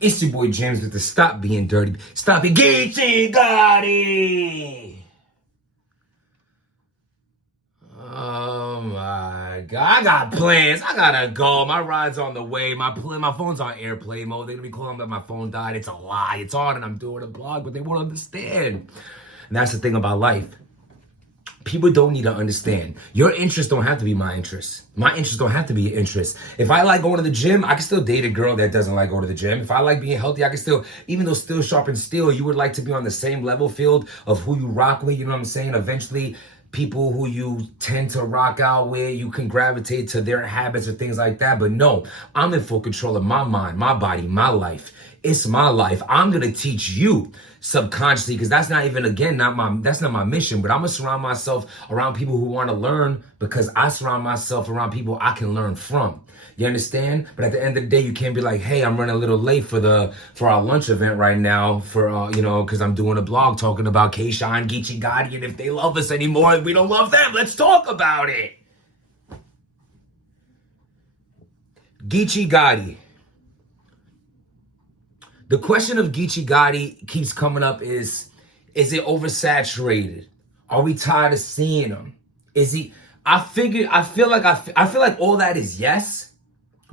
It's your boy James with the Stop Being Dirty. Stop it. Geechi Gotti. Oh my God. I got plans. I gotta go. My ride's on the way. My phone's on airplane mode. They're gonna be calling that my phone died. It's a lie. It's on and I'm doing a blog, but they won't understand. And that's the thing about life. People don't need to understand. Your interests don't have to be my interests. My interests don't have to be your interests. If I like going to the gym, I can still date a girl that doesn't like going to the gym. If I like being healthy, I can still, even though still sharp and steel, you would like to be on the same level field of who you rock with, you know what I'm saying? Eventually, people who you tend to rock out with, you can gravitate to their habits or things like that. But no, I'm in full control of my mind, my body, my life. It's my life. I'm gonna teach you subconsciously, because that's not even, again, that's not my mission. But I'm gonna surround myself around people who want to learn, because I surround myself around people I can learn from. You understand? But at the end of the day, you can't be like, hey, I'm running a little late for our lunch event right now because I'm doing a blog talking about K-Shine, Geechi Gotti, and if they love us anymore, we don't love them. Let's talk about it. Geechi Gotti. The question of Geechi Gotti keeps coming up is it oversaturated? Are we tired of seeing him? I feel like all that is yes,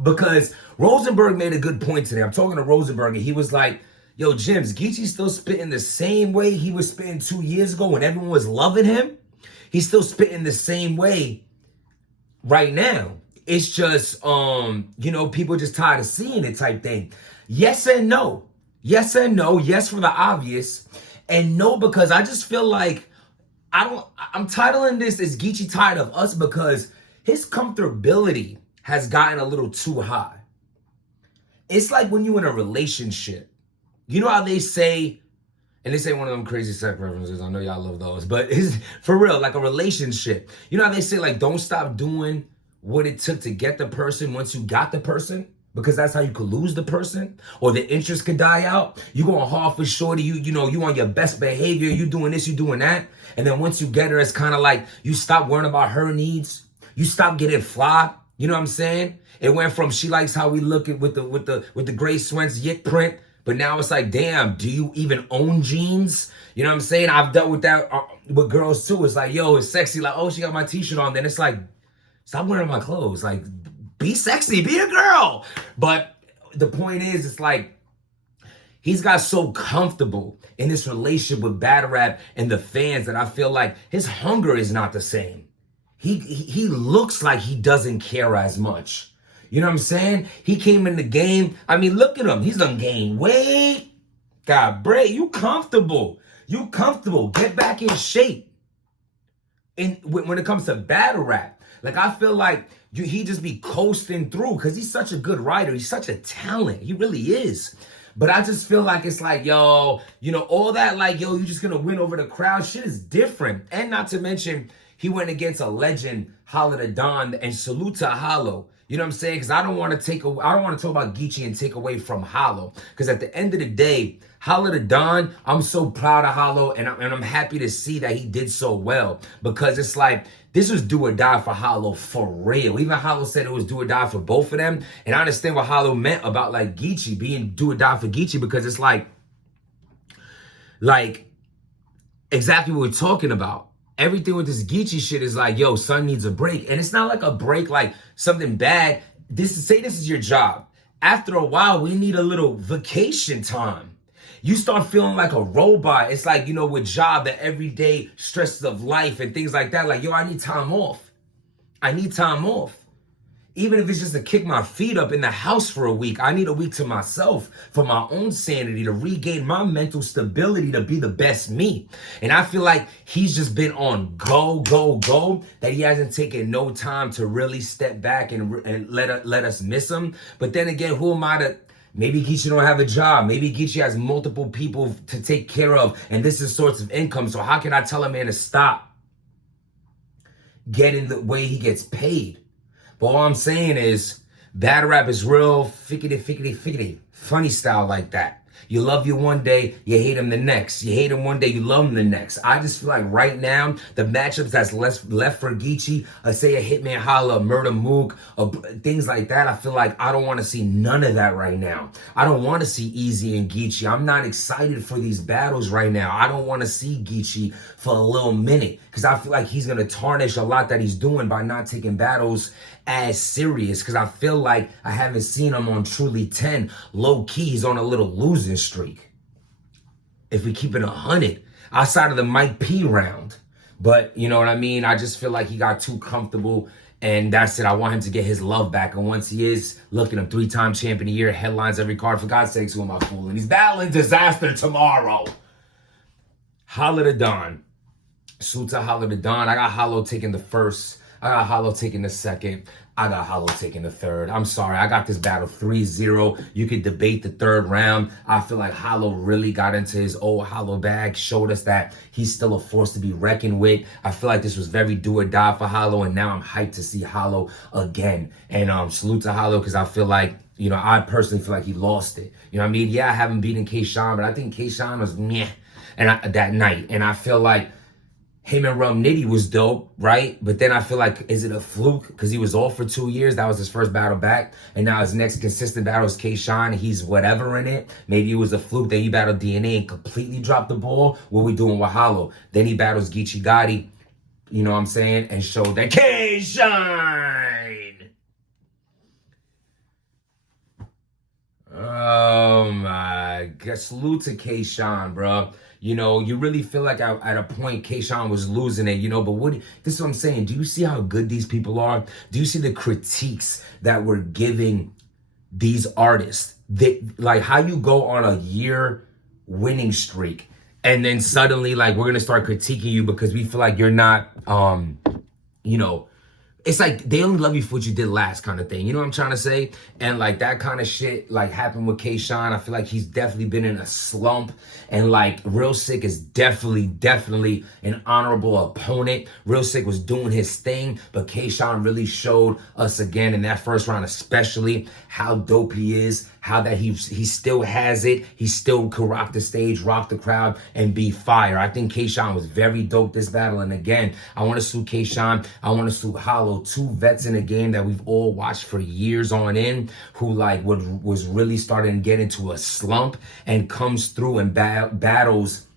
because Rosenberg made a good point today. I'm talking to Rosenberg and he was like, yo, Jims, Geechi's still spitting the same way he was spitting 2 years ago when everyone was loving him. He's still spitting the same way right now. It's just, people just tired of seeing it type thing. Yes and no. Yes and no. Yes for the obvious. And no, because I just feel like I'm titling this as Geechi tired of us, because his comfortability has gotten a little too high. It's like when you're in a relationship. You know how they say, and they say one of them crazy sex references, I know y'all love those, but it's for real, like a relationship. You know how they say, like, don't stop doing what it took to get the person once you got the person, because that's how you could lose the person, or the interest could die out. You going hard for shorty, you on your best behavior, you doing this, you doing that, and then once you get her, it's kind of like you stop worrying about her needs, you stop getting fly. You know what I'm saying? It went from she likes how we look at with the gray Swens yik print, but now it's like, damn, do you even own jeans? You know what I'm saying? I've dealt with that with girls too. It's like, yo, it's sexy, like, oh, she got my t-shirt on. Then it's like, stop wearing my clothes. Like, be sexy, be a girl. But the point is, it's like, he's got so comfortable in this relationship with battle rap and the fans that I feel like his hunger is not the same. He looks like he doesn't care as much. You know what I'm saying? He came in the game. I mean, look at him. He's done gained weight. God, Bray, you comfortable. You comfortable. Get back in shape. When it comes to battle rap, like, I feel like he just be coasting through, because he's such a good writer. He's such a talent. He really is. But I just feel like it's like, yo, all that, like, yo, you're just going to win over the crowd. Shit is different. And not to mention, he went against a legend, Hollow the Don, and salute to Hollow. You know what I'm saying? Because I don't want to talk about Geechi and take away from Hollow. Because at the end of the day, Hollow the Don, I'm so proud of Hollow, and I'm happy to see that he did so well. Because it's like, this was do or die for Hollow for real. Even Hollow said it was do or die for both of them. And I understand what Hollow meant about, like, Geechi being do or die for Geechi, because it's like exactly what we're talking about. Everything with this Geechi shit is like, yo, son needs a break. And it's not like a break, like something bad. Say this is your job. After a while, we need a little vacation time. You start feeling like a robot. It's like, with job, the everyday stresses of life and things like that. Like, yo, I need time off. I need time off. Even if it's just to kick my feet up in the house for a week, I need a week to myself for my own sanity, to regain my mental stability, to be the best me. And I feel like he's just been on go, that he hasn't taken no time to really step back and let us miss him. But then again, who am I to... Maybe Geechi don't have a job. Maybe Geechi has multiple people to take care of, and this is source of income. So how can I tell a man to stop getting the way he gets paid? But all I'm saying is, battle rap is real fickety, funny style like that. You love you one day, you hate him the next. You hate him one day, you love him the next. I just feel like right now, the matchups that's left for Geechi, say a Hitman Holla, a Murder Mook, things like that, I feel like I don't want to see none of that right now. I don't want to see Easy and Geechi. I'm not excited for these battles right now. I don't want to see Geechi for a little minute because I feel like he's going to tarnish a lot that he's doing by not taking battles as serious, because I feel like I haven't seen him on Truly 10. Low key, he's on a little losing streak. If we keep it 100, outside of the Mike P round. But you know what I mean? I just feel like he got too comfortable, and that's it. I want him to get his love back. And once he is, look at him, 3-time champion of the year, headlines every card. For God's sakes, who am I fooling? He's battling Disaster tomorrow. Holla to Don. Salute to Holla to Don. I got Hollow taking the first. I got Hollow taking the second. I got Hollow taking the third. I'm sorry. I got this battle 3-0. You could debate the third round. I feel like Hollow really got into his old Hollow bag, showed us that he's still a force to be reckoned with. I feel like this was very do or die for Hollow, and now I'm hyped to see Hollow again. And salute to Hollow, because I feel like, you know, I personally feel like he lost it. You know what I mean? Yeah, I haven't beaten K-Shine, but I think K-Shine was meh that night. And I feel like him and Rum Nitty was dope, right? But then I feel like, is it a fluke? Because he was off for 2 years. That was his first battle back. And now his next consistent battle is K-Shine. He's whatever in it. Maybe it was a fluke. Then he battled DNA and completely dropped the ball. What we doing with Hollow? Then he battles Geechi Gotti, you know what I'm saying? And showed that K-Shine. Oh my God. Salute to K-Shine, bro. You know, you really feel like at a point K-Shine was losing it, you know, but this is what I'm saying. Do you see how good these people are? Do you see the critiques that we're giving these artists? Like how you go on a year winning streak and then suddenly like we're going to start critiquing you because we feel like you're not, you know, it's like they only love you for what you did last kind of thing. You know what I'm trying to say? And like that kind of shit like happened with K-Shine. I feel like he's definitely been in a slump. And like Real Sick is definitely an honorable opponent. Real Sick was doing his thing, but K-Shine really showed us again in that first round especially how dope he is, how that he still has it. He still could rock the stage, rock the crowd, and be fire. I think K-Shine was very dope this battle. And again, I want to salute K-Shine. I want to salute Hollow, two vets in the game that we've all watched for years on end, who like was really starting to get into a slump and comes through and battles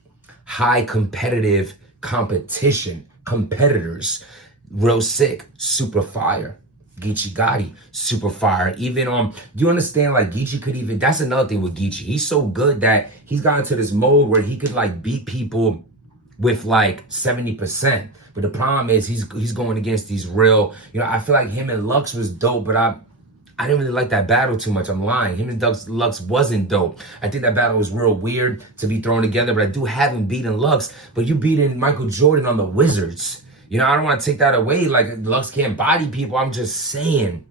high competitive competitors. Real Sick, super fire. Geechi Gotti, super fire. Even you understand, like Geechi could even, that's another thing with Geechi. He's so good that he's gotten to this mode where he could like beat people with like 70%. But the problem is he's going against these real, you know, I feel like him and Lux was dope, but I didn't really like that battle too much. I'm lying. Him and Lux wasn't dope. I think that battle was real weird to be thrown together, but I do have him beating Lux, but you beating Michael Jordan on the Wizards. You know, I don't want to take that away. Like, Lux can't body people. I'm just saying,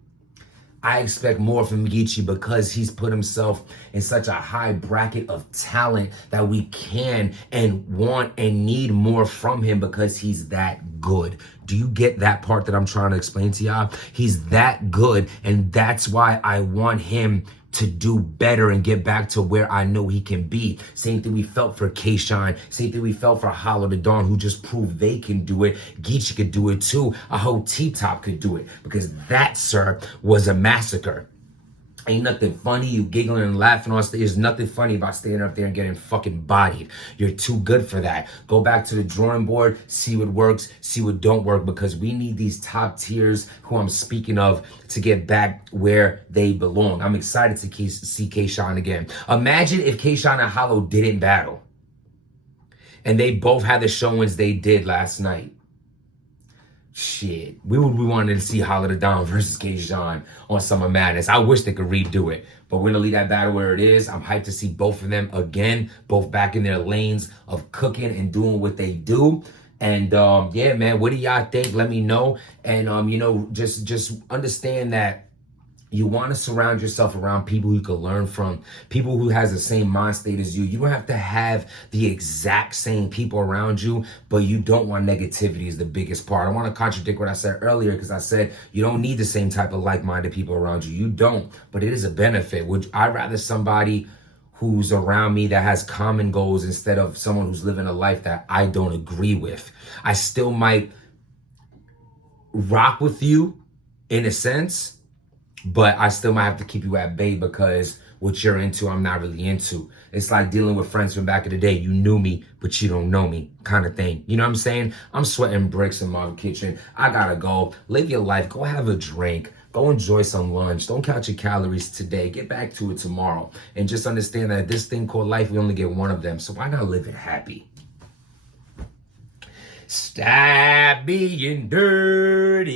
I expect more from Geechi because he's put himself in such a high bracket of talent that we can and want and need more from him because he's that good. Do you get that part that I'm trying to explain to y'all? He's that good, and that's why I want him to do better and get back to where I know he can be. Same thing we felt for K-Shine. Same thing we felt for Hollow to Dawn, who just proved they can do it. Geechi could do it too. I hope T-Top could do it, because that, sir, was a massacre. Ain't nothing funny, you giggling and laughing on stage. There's nothing funny about standing up there and getting fucking bodied. You're too good for that. Go back to the drawing board, see what works, see what don't work, because we need these top tiers who I'm speaking of to get back where they belong. I'm excited to see K-Shine again. Imagine if K-Shine and Hollow didn't battle and they both had the showings they did last night. Shit, we wanted to see Hollow to Dawn versus K-Shine on Summer Madness. I wish they could redo it, but we're gonna leave that battle where it is. I'm hyped to see both of them again, both back in their lanes of cooking and doing what they do. And yeah, man, what do y'all think? Let me know. And you know, just understand that you want to surround yourself around people you can learn from, people who has the same mind state as you. You don't have to have the exact same people around you, but you don't want negativity is the biggest part. I want to contradict what I said earlier, because I said you don't need the same type of like-minded people around you. You don't, but it is a benefit. I'd rather somebody who's around me that has common goals instead of someone who's living a life that I don't agree with. I still might rock with you in a sense, but I still might have to keep you at bay because what you're into, I'm not really into. It's like dealing with friends from back in the day. You knew me, but you don't know me kind of thing. You know what I'm saying? I'm sweating bricks in my kitchen. I gotta go. Live your life. Go have a drink. Go enjoy some lunch. Don't count your calories today. Get back to it tomorrow. And just understand that this thing called life, we only get one of them. So why not live it happy? Stop being dirty.